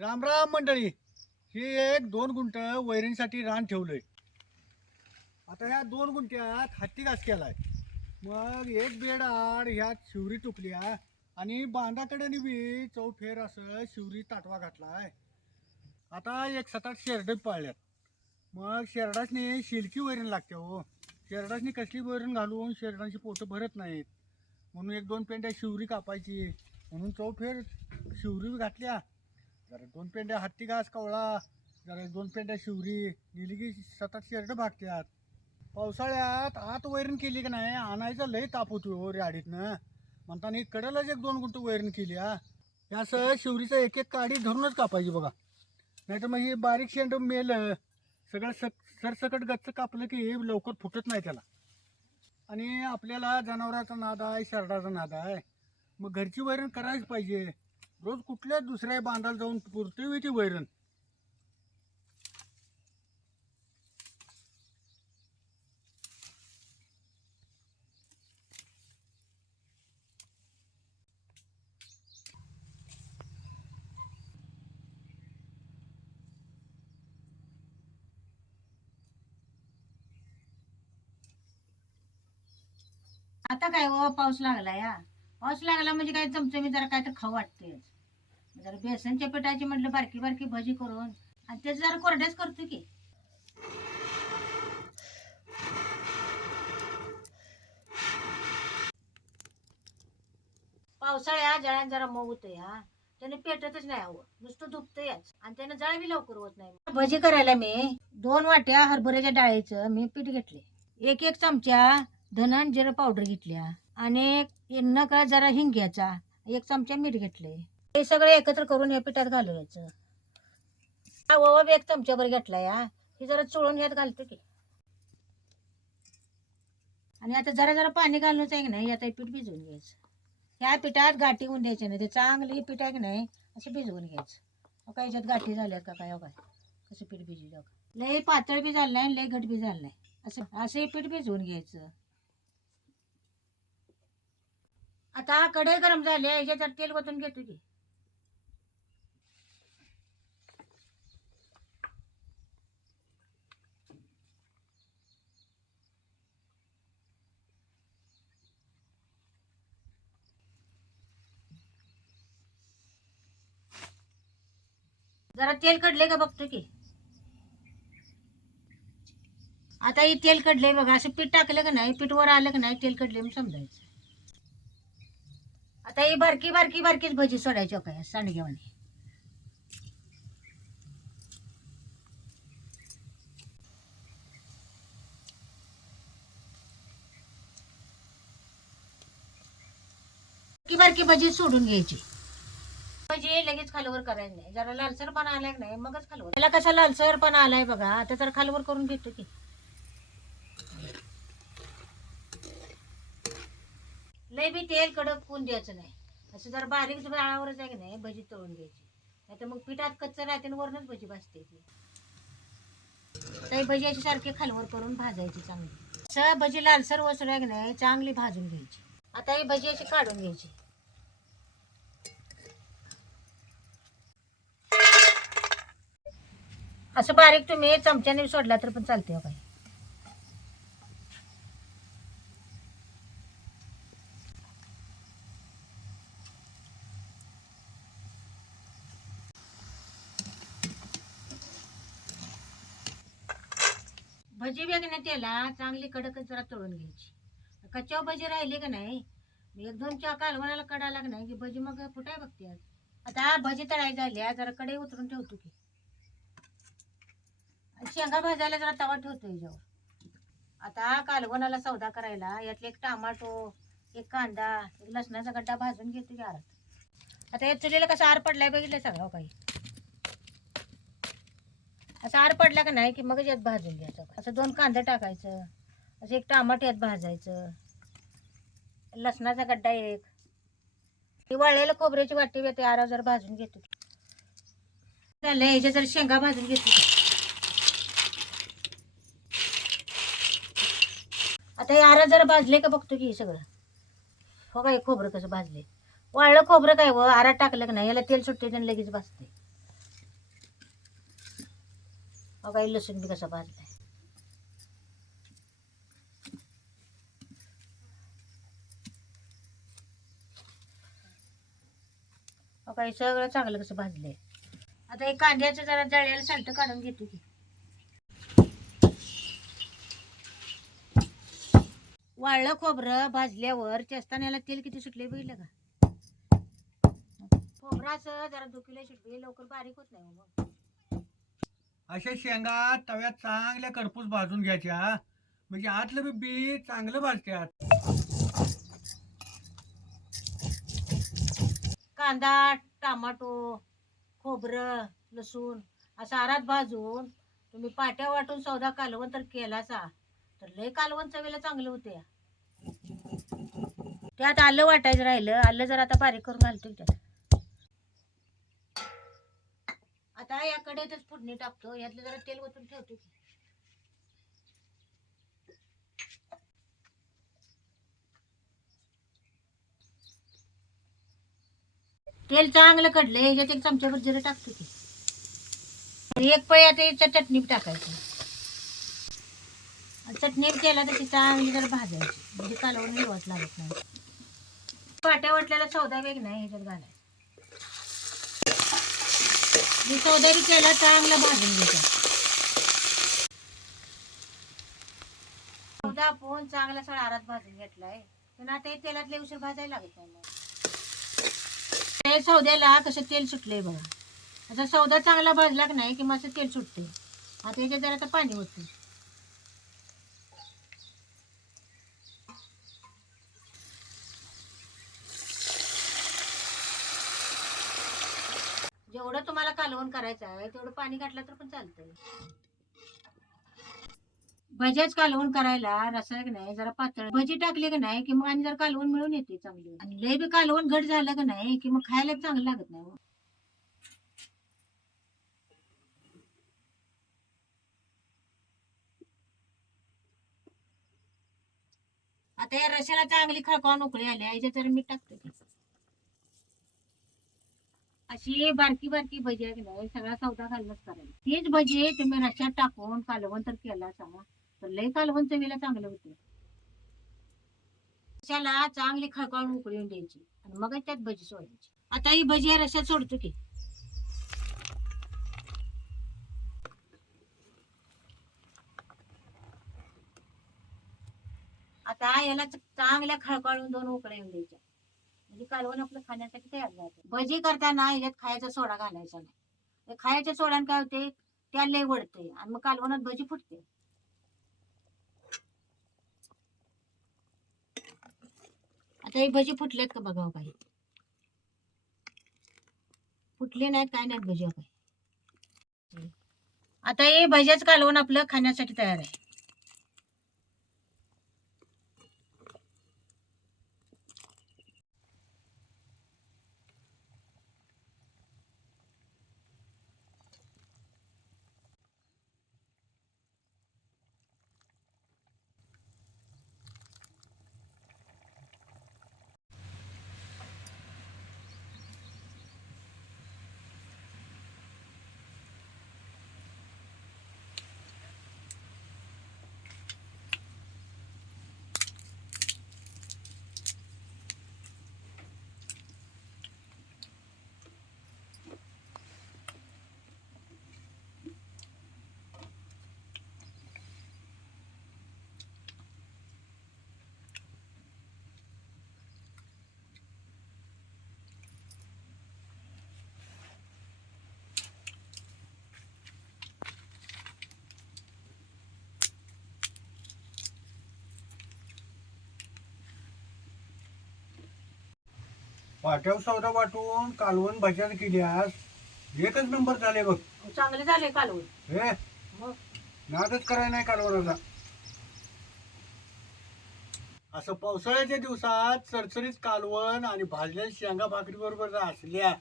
रामराम मंडळी. ही एक दोन गुंट वैरींसाठी रान ठेवलंय. आता ह्या दोन गुंट्यात हत्ती घास केलाय. मग एक बेड आड ह्यात शिवरी तुकल्या आणि बांधाकडे बी चौफेर असं शिवरी ताटवा घातलाय. आता एक सात आठ शेरड पाळल्यात. मग शेरडासनी शिलकी वैरण लागते हो. शेरडासनी कसली वैरण घालून शेरडांची पोटं भरत नाहीत. म्हणून एक दोन पेंड्या शिवरी कापायची. म्हणून चौफेर शिवरी घातल्या. जरा दोन पेंड्या हत्ती घास कवळा जरा दोन पेंड्या शिवरी गेली की सतत शेरडं भागत्यात. पावसाळ्यात आत वैरण केली की नाही आणायचं लय ताप होतो हो म्हणताना ही कडेलाच एक दोन गुंट वैरण केली हा हे असं शिवरीचं एक एक काडी धरूनच कापायची बघा. नाहीतर मग ही बारीक शेंड मेलं सगळं सक सरसकट गच्च कापलं की हे लवकर फुटत नाही त्याला. आणि आपल्याला जनावराचा नाद आहे शरडाचा नाद आहे. मग घरची वैरण करायच पाहिजे. रोज कुठल्या दुसऱ्या बांधाला जाऊन पुरते ती वैरण? आता काय ओ पाऊस लागला या. पाऊस लागला म्हणजे काय चमचमी जरा काय तर खाऊ वाटते जरा बेसनच्या पिठाची म्हटलं बारकी बारकी भजी करून. आणि ते जरा कोरड्याच करतो की. पावसाळ्या जळ्यात जरा मऊ होतं या त्याने पेटतच नाही हवं. नुसतं दुखतं याच. आणि त्याने जळ बी लवकर होत नाही. भजी करायला मी दोन वाट्या हरभऱ्याच्या डाळीचं मी पीठ घेतले एक एक चमचा धन जिरं पावडर घेतल्या. आणि न जरा जरा हिंग्याचा. एक चमचा मीठ घेतले हे सगळं एकत्र करून या पिठात घालवायचं. हा ओवा बी एक घेतला या. हे जरा चोळून ह्यात घालतो की. आणि आता जरा जरा पाणी घालूनच आहे की नाही आता पीठ भिजवून घ्यायचं. ह्या पिठात गाठी होऊन द्यायची नाही ते चांगली पीठ आहे की नाही असं भिजवून घ्यायचं. अहो काय याच्यात गाठी झाल्यात का काय हो काय कसं पीठ भिजलं लय पातळ बी झालं नाही लय घट बी झालं नाही. असं असं हे पीठ भिजवून घ्यायचं. आता कढई गरम झाली याच्यात तेल वतून घेतो की. जरा तेल कडले का बघतो की? आता हे तेल कडले बघा असं पीठ टाकलं का नाही पीठ वर आलं का नाही तेल कडले म्हणून समजायचं. आता ही बारकी बारकी बारकीच भजी सोडायची हो काय सांडग्यावानी बारकी बारकी भजी सोडून घ्यायची. भजी लगेच खालवर करायचं नाही. जरा लालसर पण आलाय की नाही मगच खालवर. त्याला कसा लालसर पण आलाय बघा आता जर खालवर करून घेतो की. लय बी तेल कडक कोण द्यायचं नाही. असं जर बारीक जाळावरच आहे की नाही भजी तळून घ्यायची. नाही तर मग पिठात कच्च राहते आणि वरूनच भजी भाजते ती. भजी अशी सारखी खालवर करून भाजायची चांगली. असं भजी लालसर वसुल्या की नाही चांगली भाजून घ्यायची. आता ही भजी अशी काढून घ्यायची. असं बारीक तुम्ही चमच्याने सोडला तर पण चालते काय हो भजी बी त्याला चांगली कडकच जरा तळून घ्यायची. कच्च्या भजी राहिली का नाही? एक दोन चहा कालवणाला कडा लागणार की भजी मग फुटाय बघते आज. आता भजी तळायला झाली जरा कडे उतरून ठेवतो की. शेंगा भाजायला जरा तवा ठेवतो याच्यावर. आता कालवणाला सौदा करायला यातले एक टमाटो एक कांदा एक लसणाचा गड्डा भाजून घेतो की आरात. आता या चुलीला कसा आर पडलाय बघितलं सगळं हो काही असं आर पडला का नाही की मग यात भाजून घ्यायचं. असं दोन कांदा टाकायचं असं एक टमाट यात भाजायचं लसणाचा गड्डा एक. ती वळलेलं खोबऱ्याची वाटी येते आरा जर भाजून घेतो झालं याच्या जर शेंगा भाजून घेतो आता हे आरा जरा भाजले का बघतो की हे सगळं? हो काय खोबरं कसं भाजले वाळलं खोबरं काय व? आरा टाकलं का नाही? याला तेल सुटते आणि लगेच भाजते हो काही लसूण बी कसं भाजलाय? अहो काही सगळं चांगलं कसं भाजलंय? आता हे कांद्याचं जरा जळ्याला साल्ट काढून घेतो की. वाळलं खोबरं भाजल्यावर चेस्ताण्याला तेल किती सुटले बघितलं का? खोबराचं जरा दुखीला सुटले लवकर बारीक होत नाही हो. मग अशा शेंगा तव्यात चांगल्या करपूस भाजून घ्यायच्या. म्हणजे आतलं बी बी चांगलं भाजत्यात. कांदा टमाटो खोबरं लसूण असं आरात भाजून तुम्ही पाट्या वाटून सौदा कालवण तर केलाचा तर लय कालवण चवीला चांगलं होते त्यात आलं वाटायचं राहिलं. आलं जर आता बारीक करून घालतो त्यात. आता याकडे फोडणी टाकतो. यातलं जरा तेल ओतून ठेवतो. तेल चांगलं कडलं. ह्याच्यात एक चमच्याभर जिरं टाकतो की एक पळी आता याच्या चटणी टाकायची. आणि चटणी केला तर ती चांगली जरा भाजायची. म्हणजे कालवून हिरवत लागत नाही. पाट्या वाटलेला सौदा वेग नाही ह्याच्यात घालायचा. मी सौदारी केला चांगला भाजून घेतो. सौदा आपण चांगला सळ आरात भाजून घेतलाय. पण आता हे तेलातले उशीर भाजायला लागत नाही ते सौद्याला कसं तेल सुटलंय बघा. आता सौदा चांगला भाजला की नाही की मग असं तेल सुटते आता याच्यात जरा तर पाणी होते जेवढं तुम्हाला कालवण करायचं आहे तेवढं पाणी घातलं तर पण चालतंय. भज्याच कालवण करायला रसा की नाही जरा पातळ. भजी टाकली की नाही की मग आणि जर कालवण मिळून येते चांगली. आणि लय बी कालवण घट झालं की नाही की मग खायला चांगलं लागत नाही मग. आता या रशाला चांगली खळकावून उकळी आली आहे जरा मीठ टाकते. अशी बारकी बारकी भजी आहे की नाही सगळा सौदा घालूनच करायला तीच भजी तुम्ही रश्यात टाकून कालवण तर केला सांगा. तर लय कालवण चवीला चांगलं होते. रशाला चांगली खळकावून उकळून द्यायची आणि मग त्यात भजी सोडायची. आता ही भजी या सोडतो की. आता याला चांगल्या खळकाळून दोन उकळे येऊन द्यायच्या. म्हणजे कालवण आपलं खाण्यासाठी तयार राहतं भजी करताना याच्यात खायचा सोडा घालायचा नाही. खायच्या सोड्याने काय होते त्या लय वडते आणि मग कालवणात भजी फुटते. आता ही भजी फुटलेत का बघा हो काही फुटले नाहीत काय नाहीत भजी हो काही आता हे भज्याच कालवण आपलं खाण्यासाठी तयार आहे. पाठ्याव सौदा वाटून कालवण भज्यात केल्यास एकच नंबर झाले बघ. चांगले झाले कालवण. हे? मग नादच करायला नाही कालवणाचा असं पावसाळ्याच्या दिवसात चरचरीत कालवण आणि भाजलेल्या शेंगा भाकरी बरोबर असल्या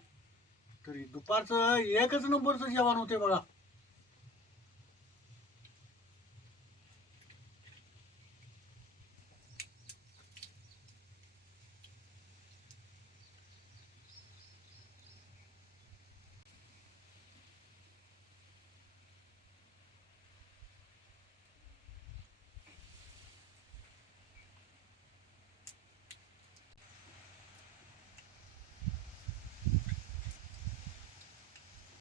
तरी दुपारचं एकच नंबरचं जेवण होते बघा.